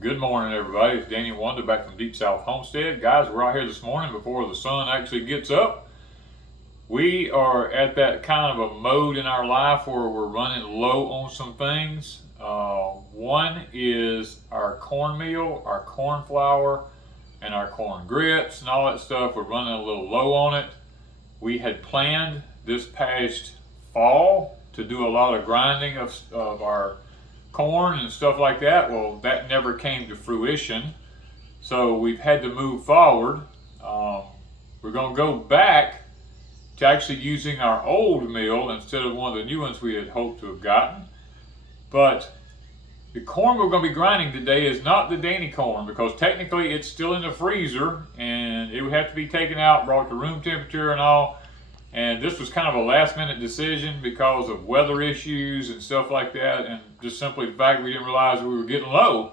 Good morning, everybody. It's Danny and Wanda back from Deepsouth Homestead. Guys, we're out here this morning before the sun actually gets up. We are at that kind of a mode in our life where we're running low on some things. One is our cornmeal, our corn flour, and our corn grits and all that stuff. We're running a little low on it. We had planned this past fall to do a lot of grinding of our corn and stuff like that. Well, that never came to fruition, so we've had to move forward. We're going to go back to actually using our old mill instead of one of the new ones we had hoped to have gotten. But the corn we're going to be grinding today is not the Danny corn, because technically it's still in the freezer and it would have to be taken out, brought to room temperature and all. And this was kind of a last minute decision because of weather issues and stuff like that, and just simply the fact we didn't realize we were getting low.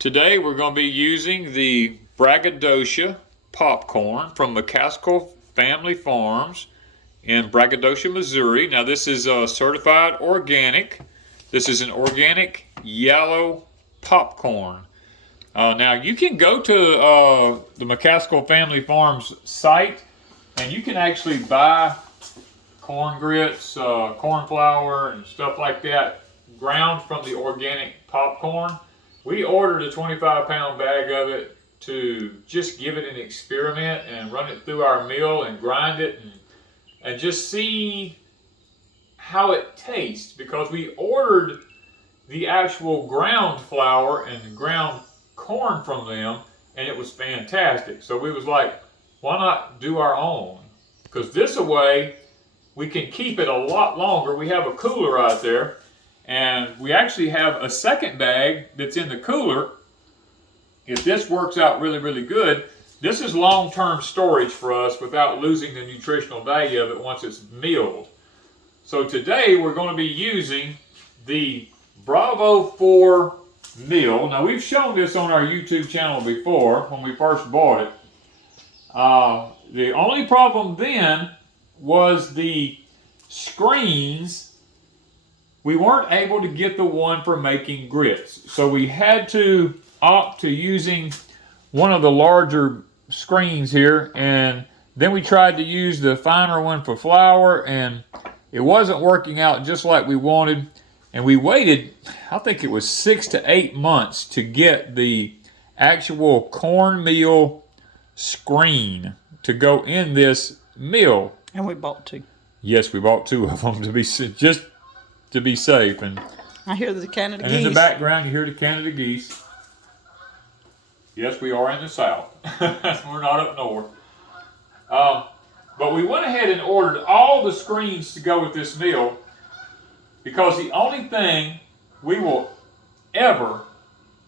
Today we're going to be using the Braggadocio popcorn from McCaskill Family Farms in Braggadocio, Missouri. Now this is certified organic. This is an organic yellow popcorn. Now you can go to the McCaskill Family Farms site, and you can actually buy corn grits, corn flour, and stuff like that ground from the organic popcorn. We ordered a 25-pound bag of it to just give it an experiment and run it through our mill and grind it and just see how it tastes, because we ordered the actual ground flour and ground corn from them, and it was fantastic. So we was like, why not do our own? Because this way we can keep it a lot longer. We have a cooler out there, and we actually have a second bag that's in the cooler. If this works out really, really good, this is long-term storage for us without losing the nutritional value of it once it's milled. So today we're going to be using the Bravo 4 mill. Now we've shown this on our YouTube channel before when we first bought it. The only problem then was the screens. We weren't able to get the one for making grits, so we had to opt to using one of the larger screens here, and then we tried to use the finer one for flour, and it wasn't working out just like we wanted. And we waited, I think it was 6 to 8 months to get the actual cornmeal screen to go in this mill. And we bought two. Yes, we bought two of them to be just to be safe. And I hear the Canada geese. And in the background, you hear the Canada geese. Yes, we are in the South. We're not up north. But we went ahead and ordered all the screens to go with this mill, because the only thing we will ever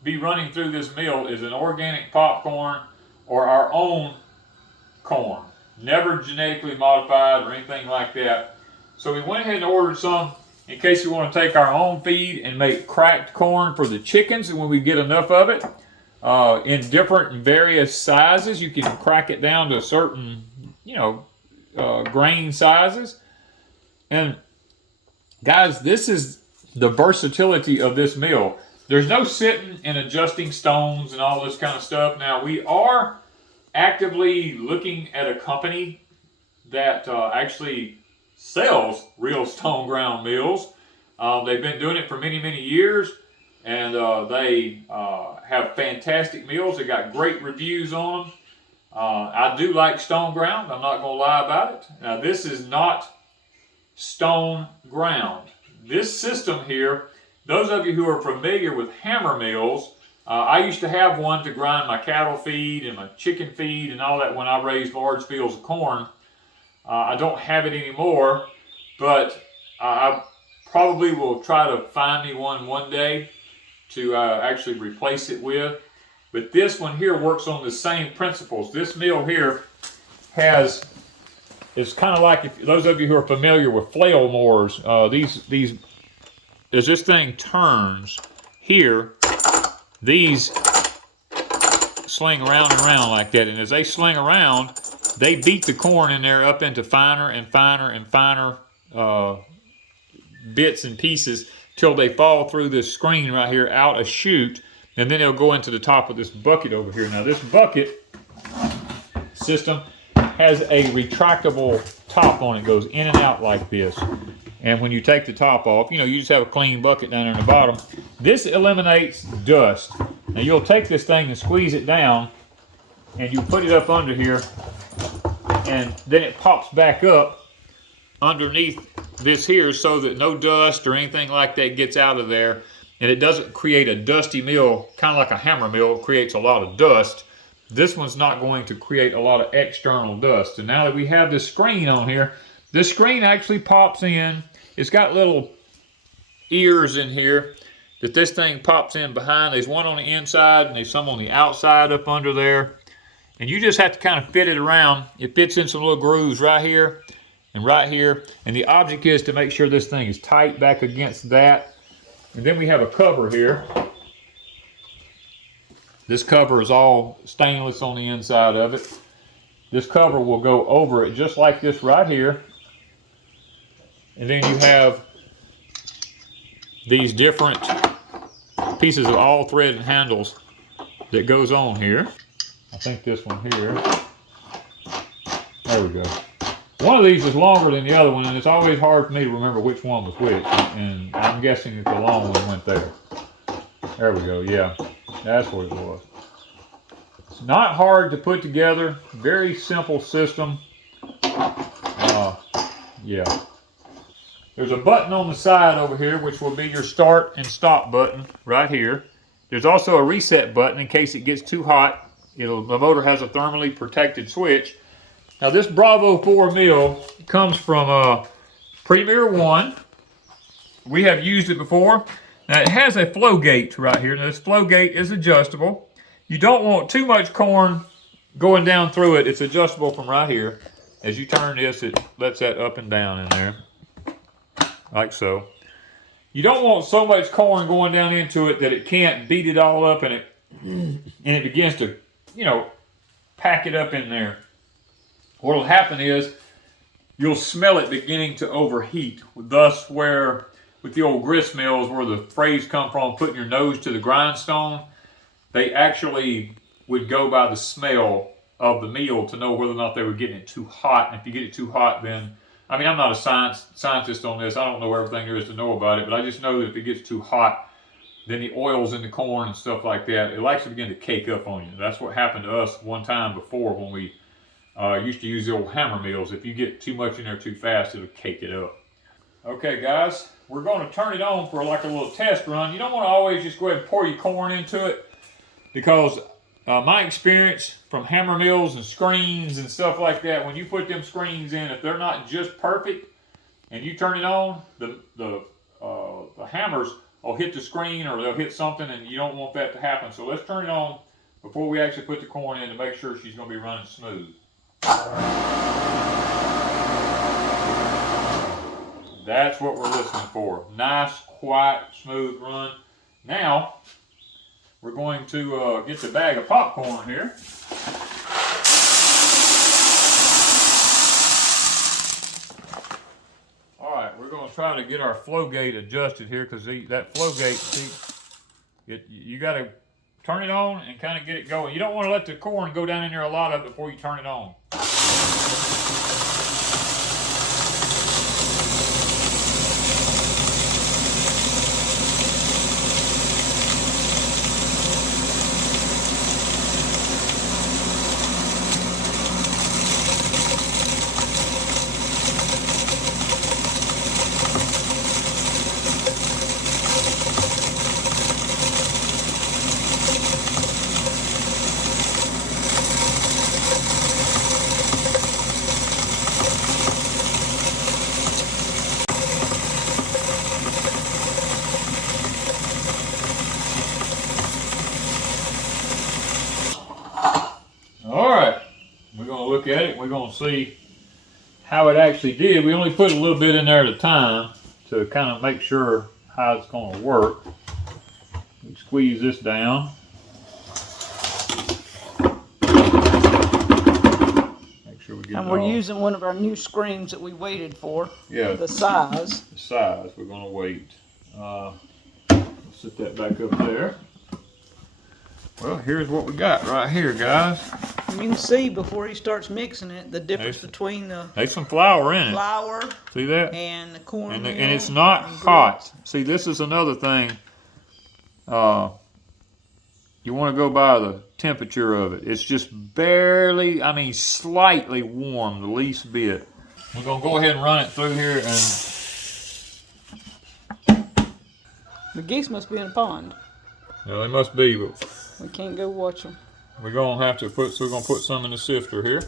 be running through this mill is an organic popcorn or our own corn, never genetically modified or anything like that. So we went ahead and ordered some in case we want to take our own feed and make cracked corn for the chickens, and when we get enough of it in different and various sizes. You can crack it down to certain, grain sizes. And guys, this is the versatility of this mill. There's no sitting and adjusting stones and all this kind of stuff. Now, we are actively looking at a company that actually sells real stone ground mills. They've been doing it for many, many years, and they have fantastic mills. They got great reviews on them. I do like stone ground. I'm not going to lie about it. Now, this is not stone ground. This system here, those of you who are familiar with hammer mills, I used to have one to grind my cattle feed and my chicken feed and all that when I raised large fields of corn. I don't have it anymore, but I probably will try to find me one day to actually replace it with. But this one here works on the same principles. This mill here it's kind of like, if those of you who are familiar with flail mowers, as this thing turns here, these sling around and around like that, and as they sling around, they beat the corn in there up into finer and finer and finer bits and pieces till they fall through this screen right here out a chute, and then it'll go into the top of this bucket over here. Now this bucket system has a retractable top on it, goes in and out like this. And when you take the top off, you know, you just have a clean bucket down there in the bottom. This eliminates dust. Now you'll take this thing and squeeze it down, and you put it up under here, and then it pops back up underneath this here so that no dust or anything like that gets out of there, and it doesn't create a dusty mill, kind of like a hammer mill creates a lot of dust. This one's not going to create a lot of external dust. And now that we have this screen on here, this screen actually pops in. It's got little ears in here that this thing pops in behind. There's one on the inside and there's some on the outside up under there. And you just have to kind of fit it around. It fits in some little grooves right here and right here. And the object is to make sure this thing is tight back against that. And then we have a cover here. This cover is all stainless on the inside of it. This cover will go over it just like this right here. And then you have these different pieces of all thread and handles that goes on here. I think this one here. There we go. One of these is longer than the other one, and it's always hard for me to remember which one was which. And I'm guessing that the long one went there. There we go, yeah. That's what it was. It's not hard to put together. Very simple system. Yeah. There's a button on the side over here, which will be your start and stop button right here. There's also a reset button in case it gets too hot. The motor has a thermally protected switch. Now this Bravo 4 mill comes from Premier 1. We have used it before. Now it has a flow gate right here. Now this flow gate is adjustable. You don't want too much corn going down through it. It's adjustable from right here. As you turn this, it lets that up and down in there, like so. You don't want so much corn going down into it that it can't beat it all up and it begins to, you know, pack it up in there. What will happen is you'll smell it beginning to overheat. Thus, where with the old grist mills, where the phrase come from, putting your nose to the grindstone, they actually would go by the smell of the meal to know whether or not they were getting it too hot. And if you get it too hot, then, I mean, I'm not a scientist on this. I don't know everything there is to know about it, but I just know that if it gets too hot, then the oils in the corn and stuff like that, it likes to begin to cake up on you. That's what happened to us one time before when we used to use the old hammer mills. If you get too much in there too fast, it'll cake it up. Okay, guys, we're going to turn it on for like a little test run. You don't want to always just go ahead and pour your corn into it, because my experience from hammer mills and screens and stuff like that, when you put them screens in, if they're not just perfect and you turn it on, the hammers will hit the screen or they'll hit something, and you don't want that to happen. So let's turn it on before we actually put the corn in to make sure she's going to be running smooth. That's what we're listening for. Nice, quiet, smooth run. Now, we're going to get the bag of popcorn here. All right, we're going to try to get our flow gate adjusted here, because that flow gate, see, you got to turn it on and kind of get it going. You don't want to let the corn go down in there a lot of it before you turn it on. Look at it, we're going to see how it actually did. We only put a little bit in there at a time to kind of make sure how it's going to work. We squeeze this down. Make sure we get and we're using one of our new screens that we waited for. Yeah. The size. The size, we're going to wait. Let's set that back up there. Well, here's what we got right here, guys. And you can see before he starts mixing it the difference between the There's some flour in it. flour See that? and the cornmeal. And it's not hot. See, this is another thing. You want to go by the temperature of it. It's just barely, I mean, slightly warm, the least bit. We're going to go ahead and run it through here and... The geese must be in a pond. Yeah, they must be, but We can't go watch them. we're going to have to put, so we're going to put some in the sifter here.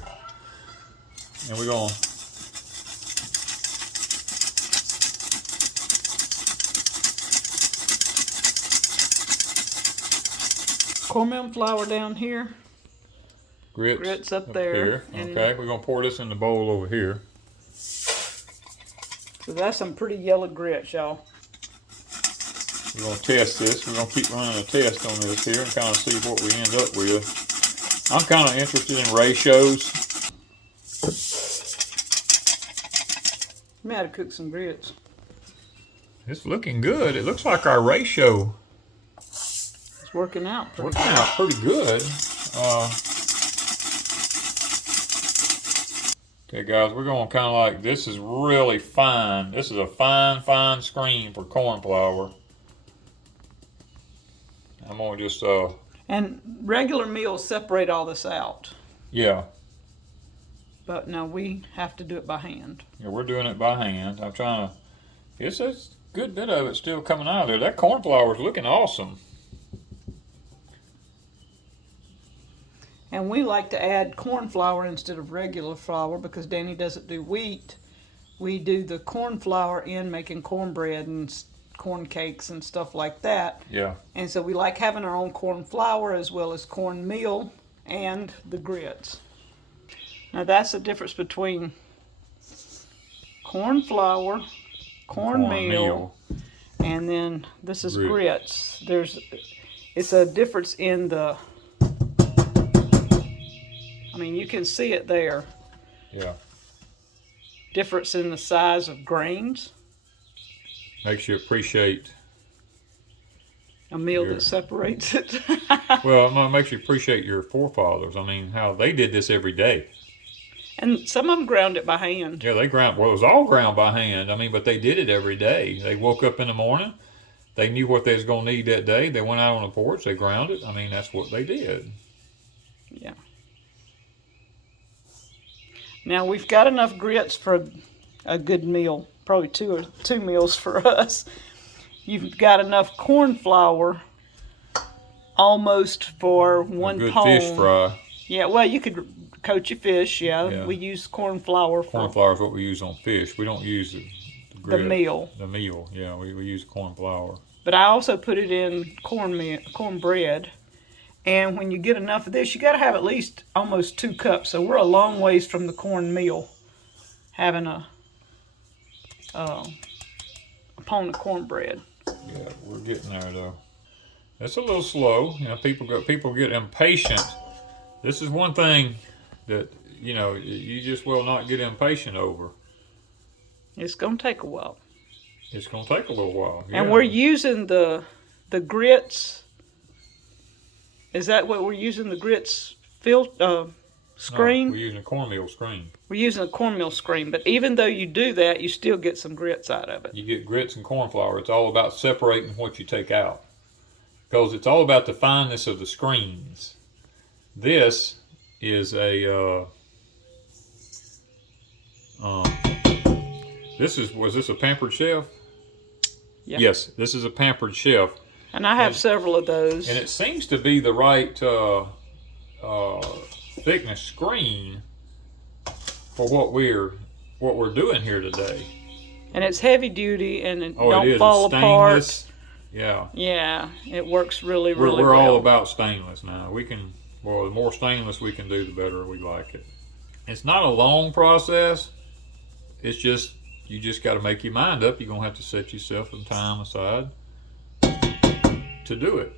And we're going to... Cornmeal and flour down here. Grits up there. Okay, we're going to pour this in the bowl over here. So that's some pretty yellow grits, y'all. We're going to test this. We're going to keep running a test on this here and kind of see what we end up with. I'm kind of interested in ratios. We may have to cook some grits. It's looking good. It looks like our ratio It's working out pretty working out pretty good. Okay, guys, we're going kind of like, this is really fine. This is a fine, fine screen for corn flour. I'm going to just, And regular meals separate all this out. yeah. But no, we have to do it by hand. Yeah, we're doing it by hand. I'm trying to, it's a good bit of it still coming out of there. That corn flour is looking awesome. And we like to add corn flour instead of regular flour because Danny doesn't do wheat. We do the corn flour in making cornbread and corn cakes and stuff like that. Yeah. And so we like having our own corn flour as well as cornmeal and the grits. Now that's the difference between corn flour, cornmeal, and then this is grits. It's a difference in the, I mean, you can see it there. Yeah. Difference in the size of grains. Makes you appreciate A meal that separates it. well, no, it makes you appreciate your forefathers. I mean, how they did this every day. And some of them ground it by hand. Yeah, they ground, well, it was all ground by hand. I mean, but they did it every day. They woke up in the morning. They knew what they was going to need that day. They went out on the porch. They ground it. I mean, that's what they did. Yeah. Now, we've got enough grits for a good meal. Probably two meals for us. You've got enough corn flour almost for one A good pound. fish fry. Yeah, well, you could coat your fish, yeah. We use corn flour for corn flour is what we use on fish. We don't use the meal. The meal, yeah, we use corn flour. But I also put it in cornbread. And when you get enough of this, you got to have at least almost 2 cups. So we're a long ways from the cornmeal having a pound of cornbread. Yeah, we're getting there though. It's a little slow. You know, people get impatient. This is one thing that, you know, you just will not get impatient over. It's going to take a while. It's going to take a little while. Yeah. And we're using the grits. Is that what we're using, the grits screen? No, we're using a cornmeal screen. We're using a cornmeal screen. But even though you do that, you still get some grits out of it. You get grits and corn flour. It's all about separating what you take out. Because it's all about the fineness of the screens. This is a was this a Pampered Chef? Yeah. Yes, this is a Pampered Chef. And I have several of those. And it seems to be the right thickness screen for what we're doing here today. And it's heavy duty and it Oh, don't it is. fall It's apart. stainless. Yeah. Yeah, it works really well. We're all about stainless now. The more stainless we can do, the better we like it. It's not a long process. It's just, you just got to make your mind up. You're going to have to set yourself some time aside to do it.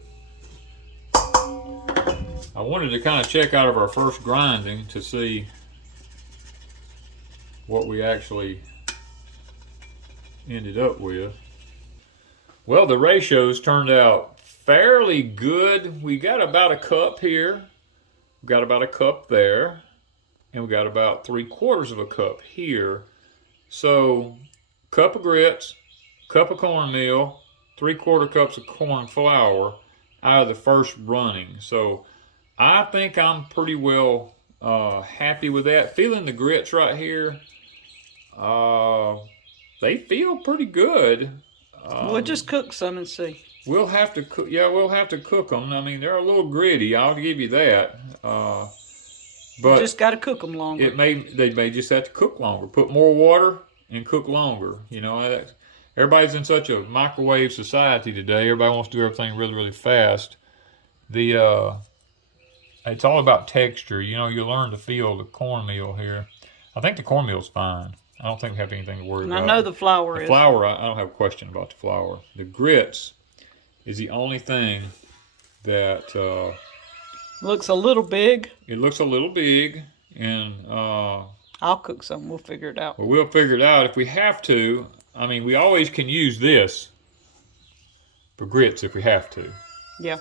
I wanted to kind of check out of our first grinding to see what we actually ended up with. Well, the ratios turned out fairly good. We got about a cup here. We got about a cup there. And we got about 3/4 of a cup here. So, cup of grits, cup of cornmeal, 3/4 cups of corn flour out of the first running. So, I think I'm pretty well happy with that. Feeling the grits right here. They feel pretty good. We'll just cook some and see. We'll have to cook. Yeah, we'll have to cook them. I mean, they're a little gritty. I'll give you that. But you just got to cook them longer. They may just have to cook longer. Put more water and cook longer. You know, everybody's in such a microwave society today. Everybody wants to do everything really, really fast. It's all about texture. You know, you learn to feel the cornmeal here. I think the cornmeal's fine. I don't think we have anything to worry about. I know the flour is. The flour, I don't have a question about the flour. The grits is the only thing that looks a little big. It looks a little big, and I'll cook some. We'll figure it out. Well, we'll figure it out if we have to. I mean, we always can use this for grits if we have to. Yeah.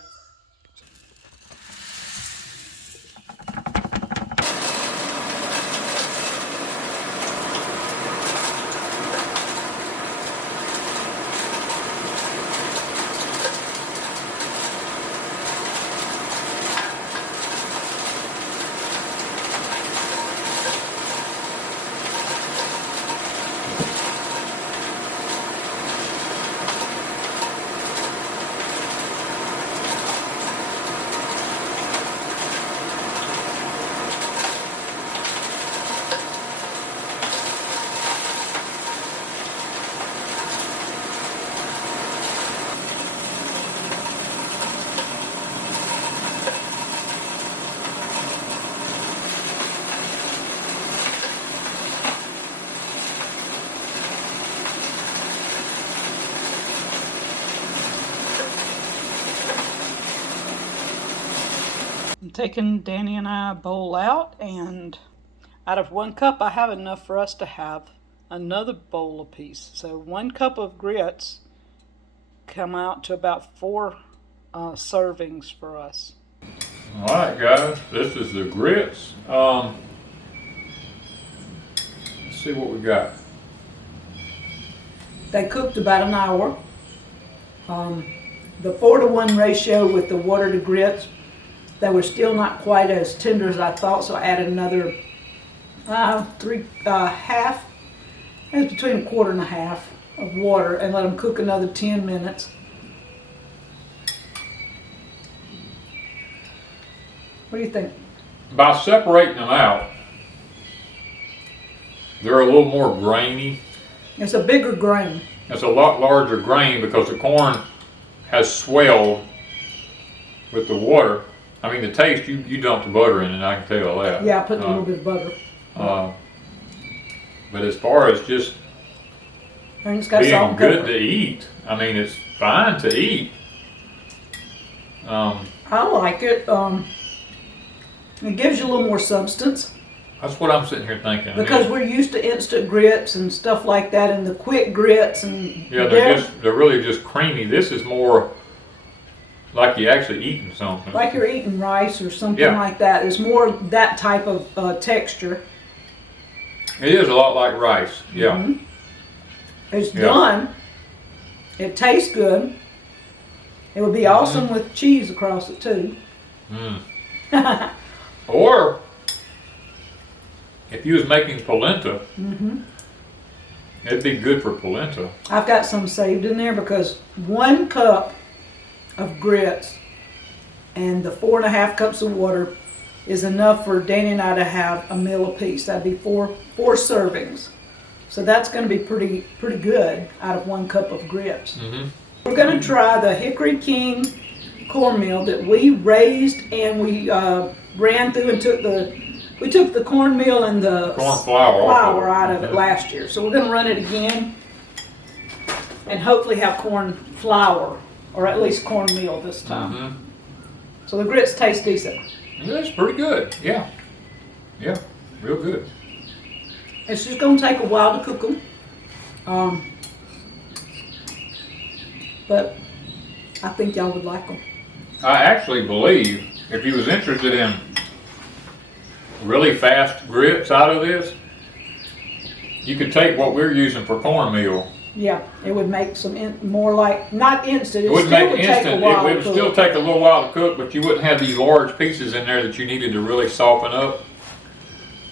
I'm taking Danny and I a bowl out, and out of 1 cup I have enough for us to have another bowl apiece. So 1 cup of grits come out to about 4 servings for us. All right, guys, this is the grits. Let's see what we got. They cooked about an hour. The 4-to-1 ratio with the water to grits, they were still not quite as tender as I thought, so I added another 3.5. It's between 1/4 and 1/2 of water, and let them cook another 10 minutes. What do you think? By separating them out, they're a little more grainy. It's a bigger grain. It's a lot larger grain because the corn has swelled with the water. I mean, the taste, you dumped the butter in, and I can tell that. Yeah, I put a little bit of butter. But as far as just And it's got salt being and good pepper. to eat, I mean, it's fine to eat. I like it. It gives you a little more substance. That's what I'm sitting here thinking. Because we're used to instant grits and stuff like that, and the quick grits, and yeah, they're really just creamy. This is more like you're actually eating something. like you're eating rice or something Yeah. like that. It's more that type of texture. It is a lot like rice. Yeah. Mhm. It's Yeah. done. It tastes good. It would be awesome with cheese across it too. Or if you was making polenta, it'd be good for polenta. I've got some saved in there because 1 cup of grits and the 4.5 cups of water is enough for Danny and I to have a meal apiece. That'd be four servings. So that's going to be pretty good out of 1 cup of grits. We're going to try the Hickory King cornmeal that we raised, and we ran through and took the cornmeal and the Corn flour out of it last year. So we're going to run it again and hopefully have corn flour, or at least cornmeal this time. So the grits taste decent. Yeah, it's pretty good. Yeah. Yeah, real good. It's just going to take a while to cook them. But I think y'all would like them. I actually believe if you was interested in really fast grits out of this, you could take what we're using for cornmeal. Yeah, it would make some more like, not instant. It would make instant. It would still take a little while to cook, but you wouldn't have these large pieces in there that you needed to really soften up.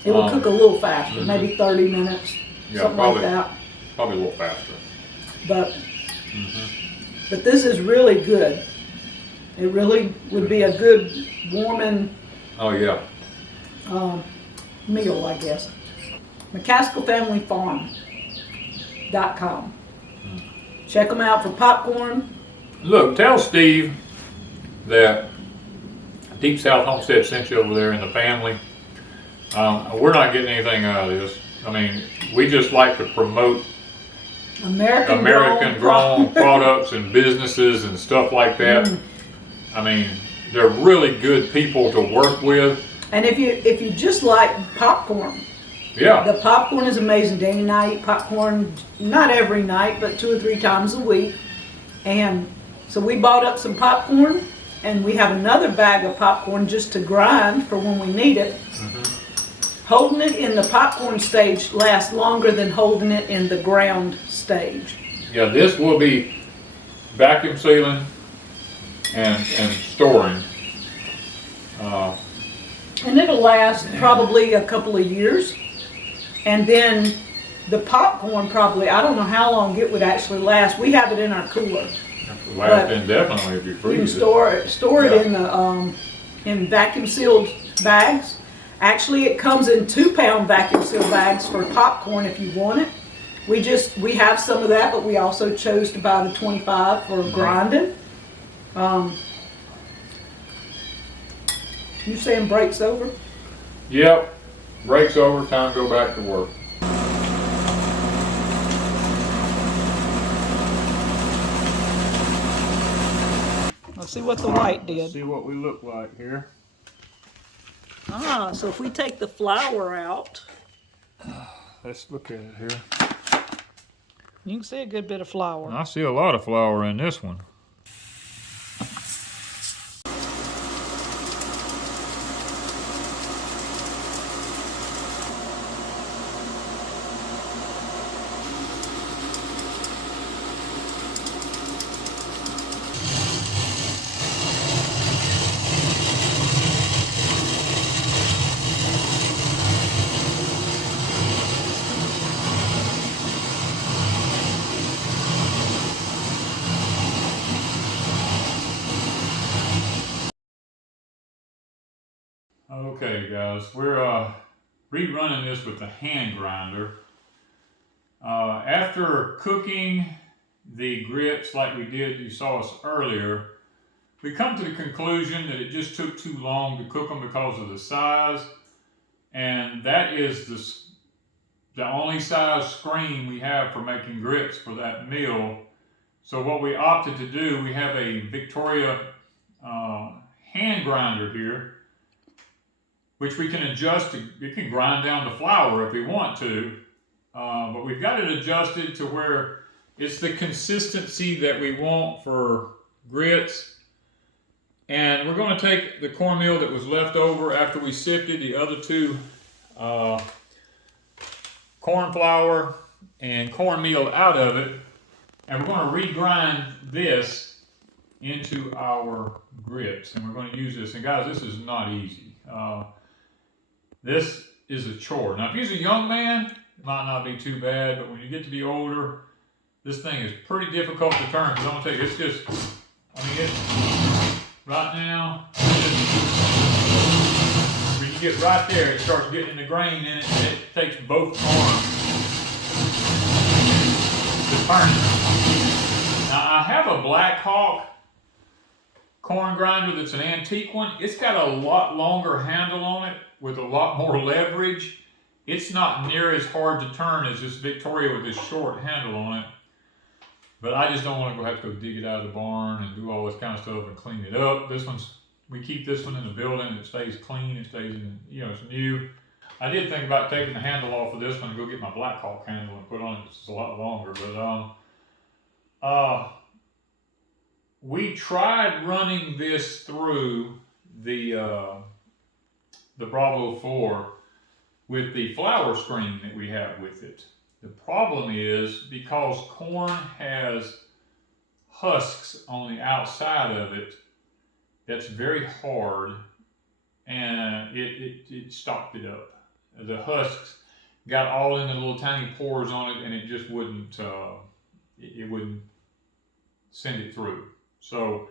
It would cook a little faster, maybe 30 minutes, something probably, like that. Probably a little faster. But this is really good. It really would be a good warming. Oh yeah. Meal, I guess. McCaskillFamilyFarm.com. Check them out for popcorn. Look, tell Steve that Deepsouth Homestead sent you over there in the family. We're not getting anything out of this. I mean, we just like to promote American grown products and businesses and stuff like that. I mean, they're really good people to work with. And if you just like popcorn, yeah, the popcorn is amazing. Danny and I eat popcorn not every night, but 2 or 3 times a week. And so we bought up some popcorn, and we have another bag of popcorn just to grind for when we need it. Holding it in the popcorn stage lasts longer than holding it in the ground stage. Yeah, this will be vacuum sealing and storing. And it'll last probably a couple of years. And then the popcorn probably, I don't know how long it would actually last. We have it in our cooler. It last indefinitely if you freeze you can it. store it in the in vacuum sealed bags. Actually, it comes in 2-pound vacuum sealed bags for popcorn if you want it. We have some of that, but we also chose to buy the 25 for grinding. You saying break's over? Yep, break's over. Time to go back to work. Let's see what the white did. Let's see what we look like here. So if we take the flour out, Let's look at it here. you can see a good bit of flour. I see a lot of flour in this one. Okay guys, we're rerunning this with the hand grinder. After cooking the grits like we did, you saw us earlier, we come to the conclusion that it just took too long to cook them because of the size, and that is the only size screen we have for making grits for that meal. So what we opted to do, we have a Victoria hand grinder here, which we can adjust to. We can grind down the flour if we want to, but we've got it adjusted to where it's the consistency that we want for grits. And we're going to take the cornmeal that was left over after we sifted the other 2 corn flour and cornmeal out of it, and we're going to regrind this into our grits, and we're going to use this. And guys, this is not easy. This is a chore. Now, if you're a young man, it might not be too bad, but when you get to be older, this thing is pretty difficult to turn. Because I'm going to tell you, it's just, I mean, it's, right now, when you get right there, it starts getting the grain in it, and it takes both arms to turn it. Now, I have a Black Hawk corn grinder that's an antique one. It's got a lot longer handle on it with a lot more leverage. It's not near as hard to turn as this Victoria with this short handle on it. But I just don't want to have to go dig it out of the barn and do all this kind of stuff and clean it up. This one's, we keep this one in the building. It stays clean. It stays in, you know, it's new. I did think about taking the handle off of this one and go get my Black Hawk handle and put on it. It's a lot longer, but we tried running this through the Bravo 4 with the flower screen that we have with it. The problem is because corn has husks on the outside of it, that's very hard, and it stopped it up. The husks got all in the little tiny pores on it, and it just wouldn't it wouldn't send it through. So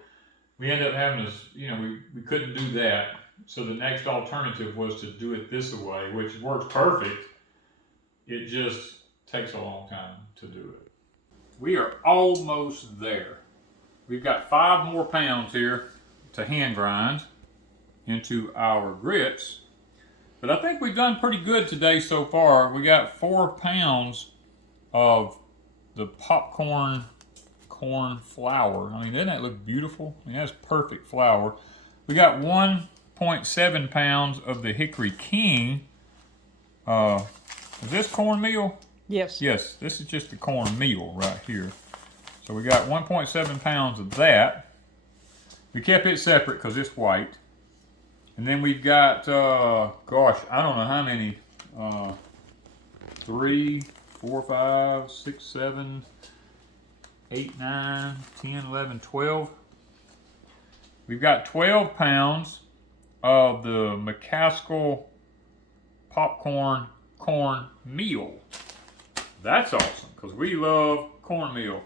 we ended up having to, we couldn't do that. So the next alternative was to do it this way, which works perfect. It just takes a long time to do it. We are almost there. We've got 5 more pounds here to hand grind into our grits. But I think we've done pretty good today so far. We got 4 pounds of the popcorn corn flour. I mean, doesn't that look beautiful? I mean, that's perfect flour. We got 1.7 pounds of the Hickory King. Is this cornmeal? Yes. Yes, this is just the cornmeal right here. So we got 1.7 pounds of that. We kept it separate because it's white. And then we've got, gosh, I don't know how many. 3, 4, 5, 6, 7, 8, 9, 10, 11, 12. We've got 12 pounds of the McCaskill popcorn corn meal. That's awesome because we love cornmeal.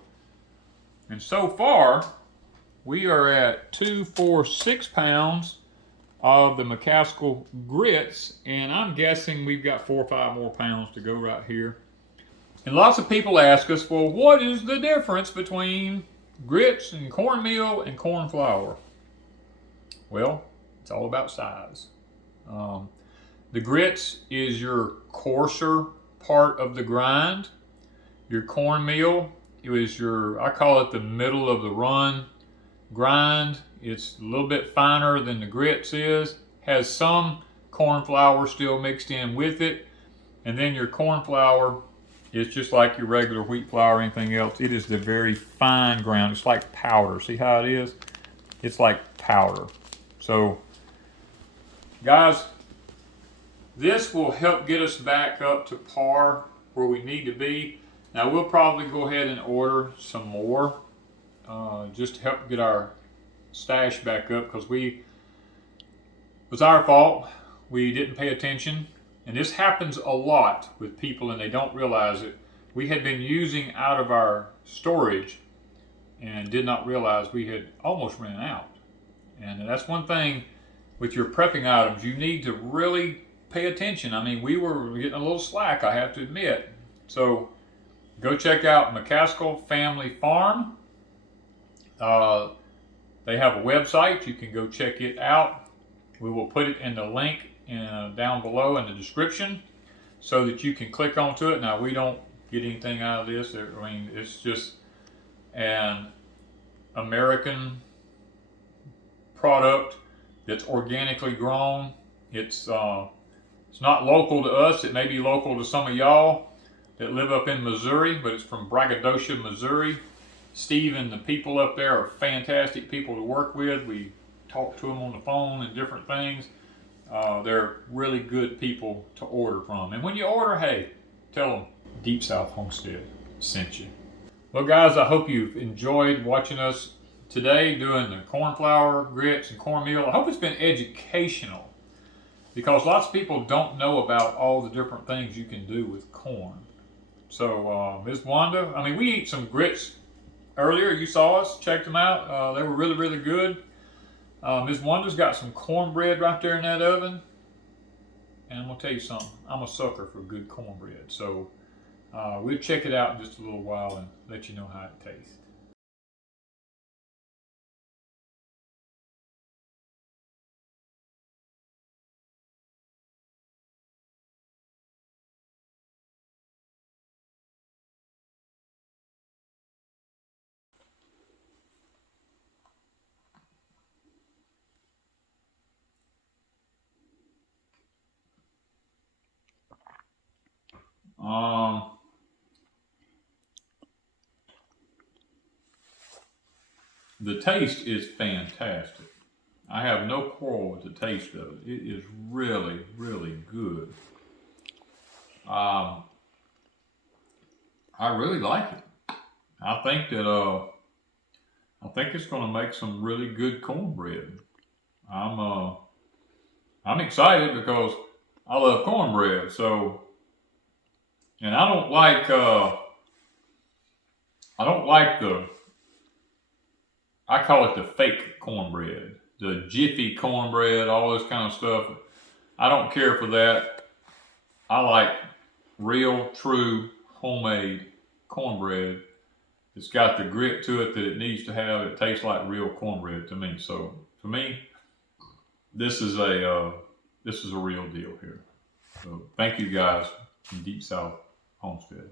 And so far, we are at 2, 4, 6 pounds of the McCaskill grits, and I'm guessing we've got 4 or 5 more pounds to go right here. And lots of people ask us, well, what is the difference between grits and cornmeal and corn flour? Well, it's all about size. The grits is your coarser part of the grind. Your cornmeal is your, I call it the middle of the run grind. It's a little bit finer than the grits is. Has some corn flour still mixed in with it. And then your corn flour is just like your regular wheat flour or anything else. It is the very fine ground. It's like powder. See how it is? It's like powder. So, guys, this will help get us back up to par where we need to be. Now, we'll probably go ahead and order some more just to help get our stash back up because it was our fault. We didn't pay attention. And this happens a lot with people and they don't realize it. We had been using out of our storage and did not realize we had almost ran out. And that's one thing with your prepping items. You need to really pay attention. I mean, we were getting a little slack, I have to admit. So go check out McCaskill Family Farm. They have a website. You can go check it out. We will put it in the link down below in the description so that you can click onto it. Now, we don't get anything out of this. I mean, it's just an American product that's organically grown. It's not local to us. It may be local to some of y'all that live up in Missouri, but it's from Braggadocio, Missouri. Steve and the people up there are fantastic people to work with. We talk to them on the phone and different things. They're really good people to order from. And when you order, hey, tell them Deepsouth Homestead sent you. Well, guys, I hope you've enjoyed watching us today doing the corn flour, grits, and cornmeal. I hope it's been educational because lots of people don't know about all the different things you can do with corn. So, Ms. Wanda, I mean, we eat some grits earlier. You saw us, checked them out. They were really, really good. Ms. Wanda's got some cornbread right there in that oven. And I'm going to tell you something. I'm a sucker for good cornbread. So we'll check it out in just a little while and let you know how it tastes. the taste is fantastic. I have no quarrel with the taste of it. It is really, really good. I really like it. I think that I think it's going to make some really good cornbread. I'm excited because I love cornbread. So, and I don't like I call it the fake cornbread, the jiffy cornbread, all this kind of stuff. I don't care for that. I like real, true, homemade cornbread. It's got the grit to it that it needs to have. It tastes like real cornbread to me. So to me, this is a real deal here. So thank you guys from Deepsouth Homestead.